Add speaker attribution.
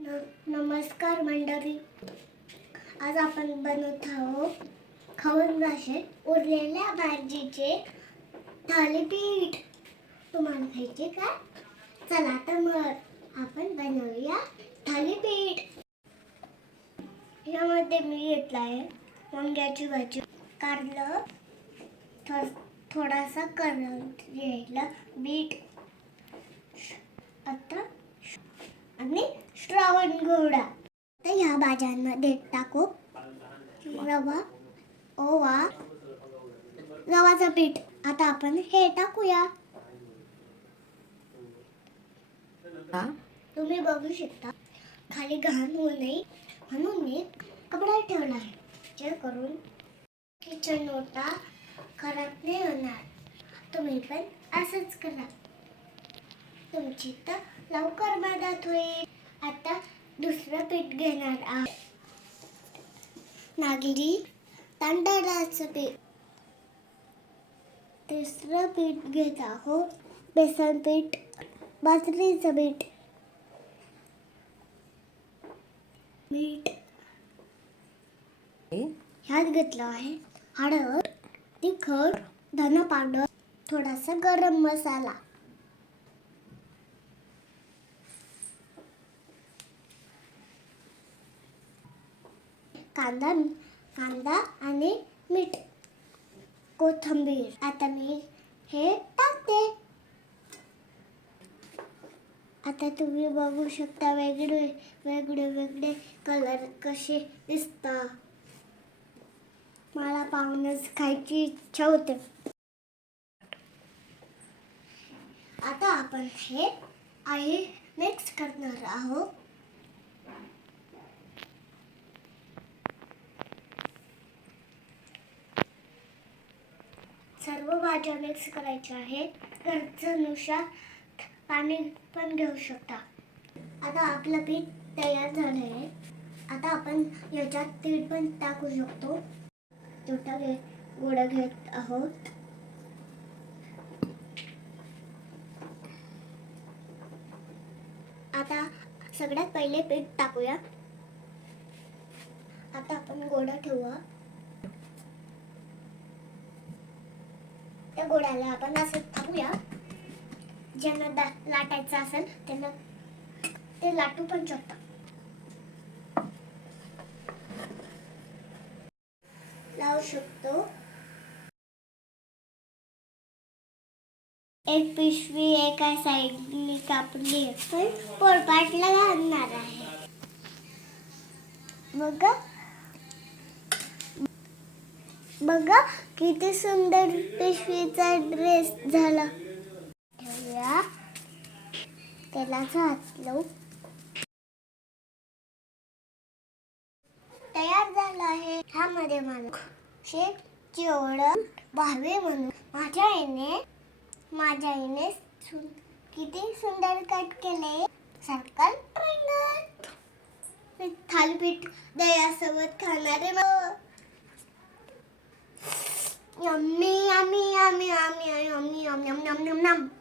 Speaker 1: नमस्कार मंडळी. आज आपण बनवत आहोत खाऊन भाषेत उरलेल्या भाजीचे थालीपीठ. तुम्हाला खायचे का? चला तर मग आपण बनवूया थालीपीठ. यामध्ये मी घेतला आहे वांग्याची भाजी कारलं थो थोडासा करंट घ्यायला बीट आता आणि श्रावण गोडा. तर ह्या भाज्यांमध्ये टाकू. रवा ओवा रवाचं पीठ. आता आपण हे टाकूया. तुम्ही बघू शकता खाली घाण होऊ नये. म्हणून मी कपडा ठेवला आहे. जे करून किचन नोटा खराब नाही होणार. तुम्ही पण असंच करा. तुमची तर लवकर मदत होईल. दुसरं पीठ घेणार आहोत. नागली तांदळाचं पीठ. तिसरं पीठ घेत आहोत बेसन पीठ बाजरीचं पीठ. मीठ. ह्यात घेतलं आहे हळद तिखट धन पावडर थोडासा गरम मसाला. कांदा कांदा आणि मीठ कोथिंबीर. आता मी हे टाकते. आता तुम्ही बघू शकता वेगळे वेगळे वेगळे कलर कसे दिसता मला पाहूनच खायची इच्छा होते. आता आपण हे आहे मिक्स करणार आहोत. सर्व भाज्या मिक्स करायच्या आहेत. गरजेनुसार पाणी पण घेऊ शकता. आता आपलं पीठ तयार झालं आहे. आता आपण याच्यात तीळ पण टाकू शकतो. छोटा घे गोळा घेत आहोत. आता सगळ्यात पहिले पीठ टाकूया. आता आपण गोडा ठेवूया. त्या गोळ्याला आपण असं टाकूया ज्यांना दा- लाटायचं असेल त्यांना ते लाटू पण शकता लावू शकतो. एक पिशवी एका साईडने कापली पण पोळपाटला घालणार आहे. बघा बघा किती सुंदर पिशवीचा ड्रेस झाला. ठेवूया. त्याला हात लावू तयार झाला आहे. ह्यामध्ये मला शेत चिवड व्हावी म्हणून. माझ्या आईने माझ्या आईने सु- किती सुंदर कट केले. सर्कल ट्रायंगल थालीपीठ दह्यासोबत खाणारे 喵喵喵喵喵喵喵喵喵喵喵喵